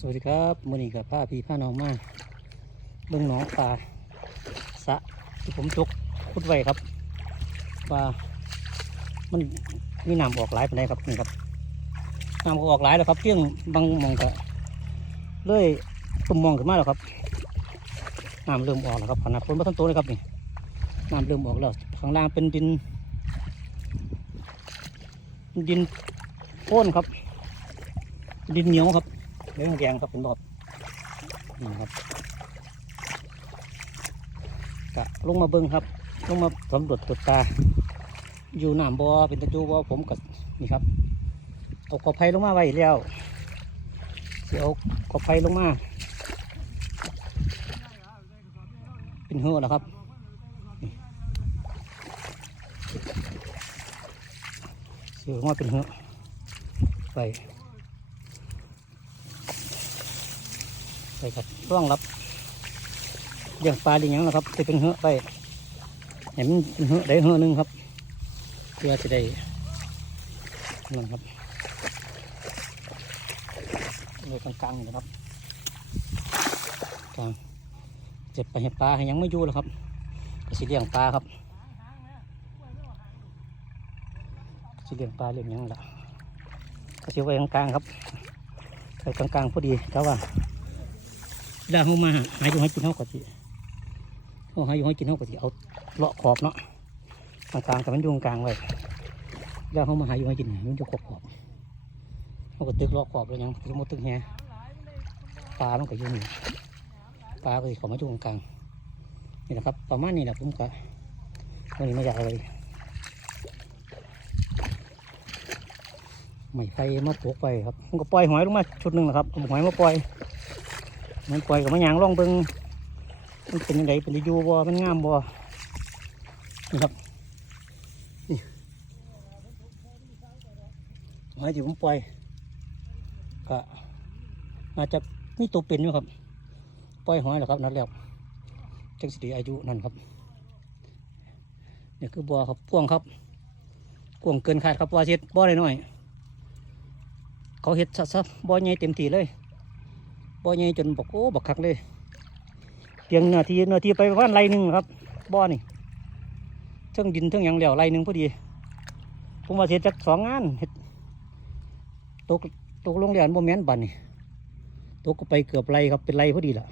สวัสดีครับมื่อนี้กับป้าพี่ผ้าน้องมาเบื้องหนองปลาสะที่ผมจกพุดไว้ครับว่ามันมีน้ำออกหลายปานใดครับนี่ครับน้ำก็ออกหลายแล้วครับเพียงบางมองก็เลยตุ่มมองขึ้นมาแล้วครับน้ำเริ่มออกแล้วครับขนาดฝนมาทั้งตัวเลยครับนี่น้ำเริ่มออกแล้วข้างล่างเป็นดิน ดินโค่นครับ ดินเหนียวครับ เรื่องแดงครับเป็นแบบนี่ครับกะลงมาเบิ้งครับ ลงมาสำรวจตรวจตา อยู่น้ำบ่อเป็นตะจูบ่อผมกับนี่ครับเอากอไผ่ลงมาไว้แล้วเดี๋ยวกอไผ่ลงมา เป็นเหือแล้วครับเสือมาเป็นเหือไป ไปครับร่องรับเลี้ยงปลาเลี้ยงหยังนะครับจะเป็นเหือะไปเห็นเป็นเหือะได้เหือะหนึงครับเพื่อจะได้นั่นครับเลยกลางๆนะครับกลางเจ็บไปเห็ดปลายังไม่ยู่แล้วครับก็สิเลี้ยงปลาครับสิเลี้ยงปลาเลี้ยงยังละก็สิไว้กลางๆครับไว้กลางๆพอดีแต่ว่า เวลาเขามาหาอยู่ให้กินเขาก็สิเขาหาอยู่ให้กินเขาก็สิเอาเลาะขอบเนาะกลางแต่มันอยู่กลางไว้เวลาเขามาหาอยู่ให้กินมันอยู่ขอบขอบเขาก็ตึกเลาะขอบแล้วยังสมมติตึกแฮปลามันก็อยู่นี่ปลาก็สิเขามาอยู่กลางนี่แหละครับ ประมาณนี้แหละผมก็วันนี้ไม่อยากอะไรไม่ไฟมาปลูกไปครับผมก็ปล่อยหอยลงมาชุดหนึ่งนะครับเอาหอยมาปล่อย มันปล่อยกับมันยางร่องเบิงมันเป็นยังไงเป็นอยู่บ่มันงามบ่นี่ครับนี่หอยที่ผมปล่อยก็น่าจจะมีตัวเป็นอยู่ครับ ปล่อยหอยเหรอครับนั่นแล้วจังสิอายุนั่นครับนี่คือบ่อครับกวงครับกวงเกินคาดครับบ่อเช็ดบ่อน้อย เขาเห็ดซะซะบ่อใหญ่เต็มที่เลย อใหญ่จนบอกโอ้บักคักเลยเพียงนาทีนาทีไปประมาณไรหนึ่งครับบ่อนี่เทั้งดินเทั้งหยังเหลวไรหนึ่งพอดีผมว่าเสร็จากสองงานเฮ็ดตกตกลงเรียนบ่แม่นบันนี่ตกก็ไปเกือบไรครับเป็นไรพอดีละ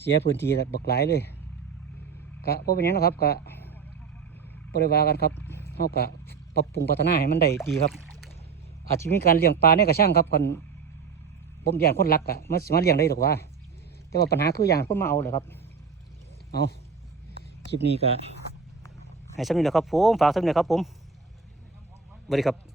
เสียพื้นที่บักหลายเลยกะพวกเป็นยังนะครับกะบริวากันครับเขากะปรับปรุงพัฒนาให้มันได้ดีครับ อาจจะมีการเลี้ยงปลาในกระช่างครับกัน ผมอย่างคนรักอะมันสามารถเลี้ยงได้หรอกว่า แต่ว่าปัญหาคืออย่างคนมาเอาเลยครับ เอาคลิปนี้ก็ให้สำเร็จแล้วครับผม ฝากสำเร็จครับผมสวัสดีครับ